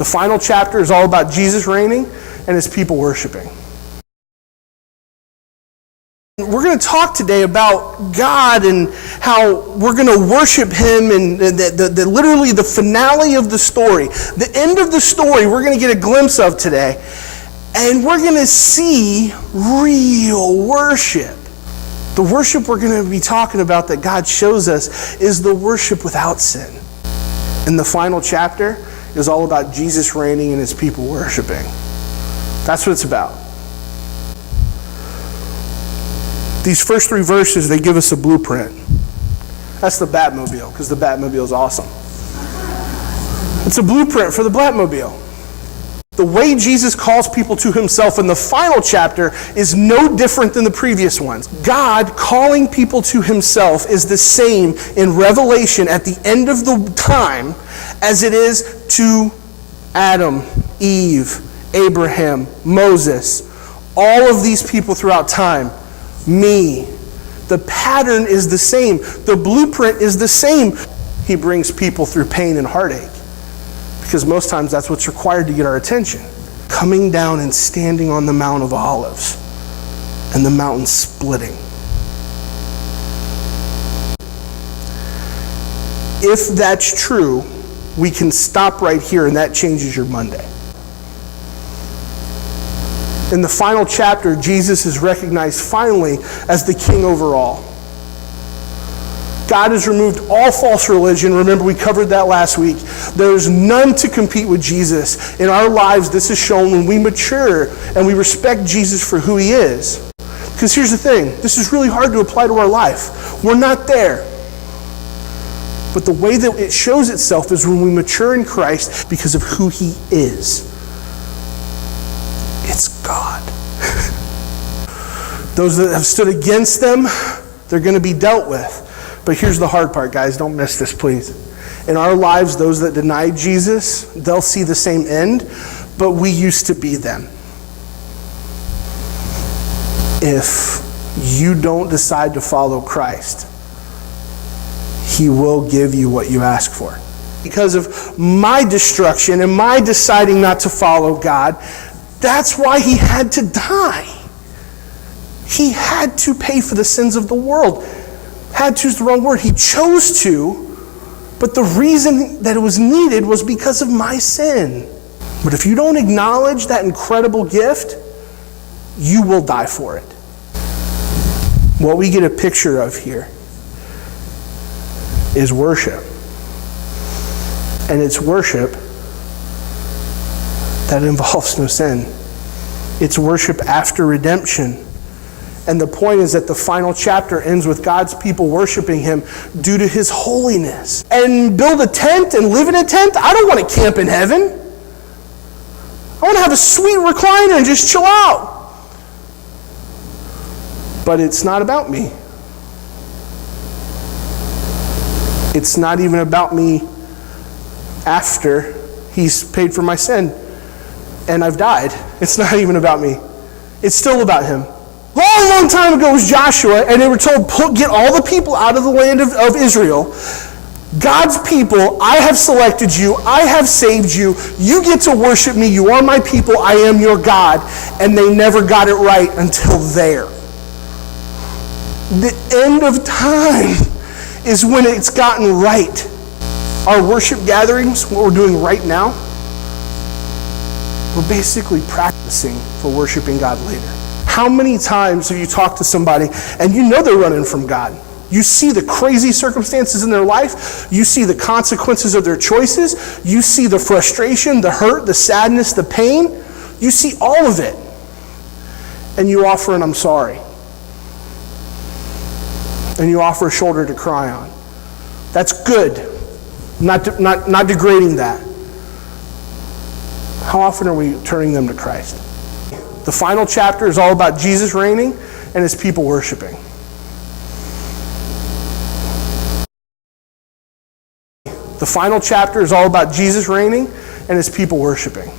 The final chapter is all about Jesus reigning and his people worshiping. We're going to talk today about God and how we're going to worship him, and literally the finale of the story. The end of the story we're going to get a glimpse of today. And we're going to see real worship. The worship we're going to be talking about that God shows us is the worship without sin. And the final chapter is all about Jesus reigning and his people worshiping. That's what it's about. These first 3 verses, they give us a blueprint. That's the Batmobile, because the Batmobile is awesome. It's a blueprint for the Batmobile. The way Jesus calls people to himself in the final chapter is no different than the previous ones. God calling people to himself is the same in Revelation at the end of the time as it is to Adam, Eve, Abraham, Moses, all of these people throughout time. Me. The pattern is the same. The blueprint is the same. He brings people through pain and heartache, because most times that's what's required to get our attention. Coming down and standing on the Mount of Olives and the mountain splitting. If that's true, we can stop right here, and that changes your Monday. In the final chapter, Jesus is recognized finally as the king over all. God has removed all false religion. Remember, we covered that last week. There's none to compete with Jesus. In our lives, this is shown when we mature and we respect Jesus for who he is. Because here's the thing, this is really hard to apply to our life. We're not there. But the way that it shows itself is when we mature in Christ because of who he is. It's God. Those that have stood against them, they're going to be dealt with. But here's the hard part, guys. Don't miss this, please. In our lives, those that deny Jesus, they'll see the same end, but we used to be them. If you don't decide to follow Christ, he will give you what you ask for. Because of my destruction and my deciding not to follow God, that's why he had to die. He had to pay for the sins of the world. Had to is the wrong word. He chose to, but the reason that it was needed was because of my sin. But if you don't acknowledge that incredible gift, you will die for it. What we get a picture of here is worship. And it's worship that involves no sin. It's worship after redemption. And the point is that the final chapter ends with God's people worshiping him due to his holiness. And build a tent and live in a tent? I don't want to camp in heaven. I want to have a sweet recliner and just chill out. But it's not about me. It's not even about me after he's paid for my sin and I've died. It's not even about me. It's still about him. Long time ago was Joshua, and they were told, get all the people out of the land of Israel. God's people, I have selected you, I have saved you, you get to worship me, you are my people, I am your God. And they never got it right until there. The end of time is when it's gotten right. Our worship gatherings, what we're doing right now, we're basically practicing for worshiping God later. How many times have you talked to somebody and you know they're running from God? You see the crazy circumstances in their life. You see the consequences of their choices. You see the frustration, the hurt, the sadness, the pain. You see all of it. And you offer an I'm sorry. And you offer a shoulder to cry on. That's good. Not degrading that. How often are we turning them to Christ? The final chapter is all about Jesus reigning and his people worshiping. The final chapter is all about Jesus reigning and his people worshiping.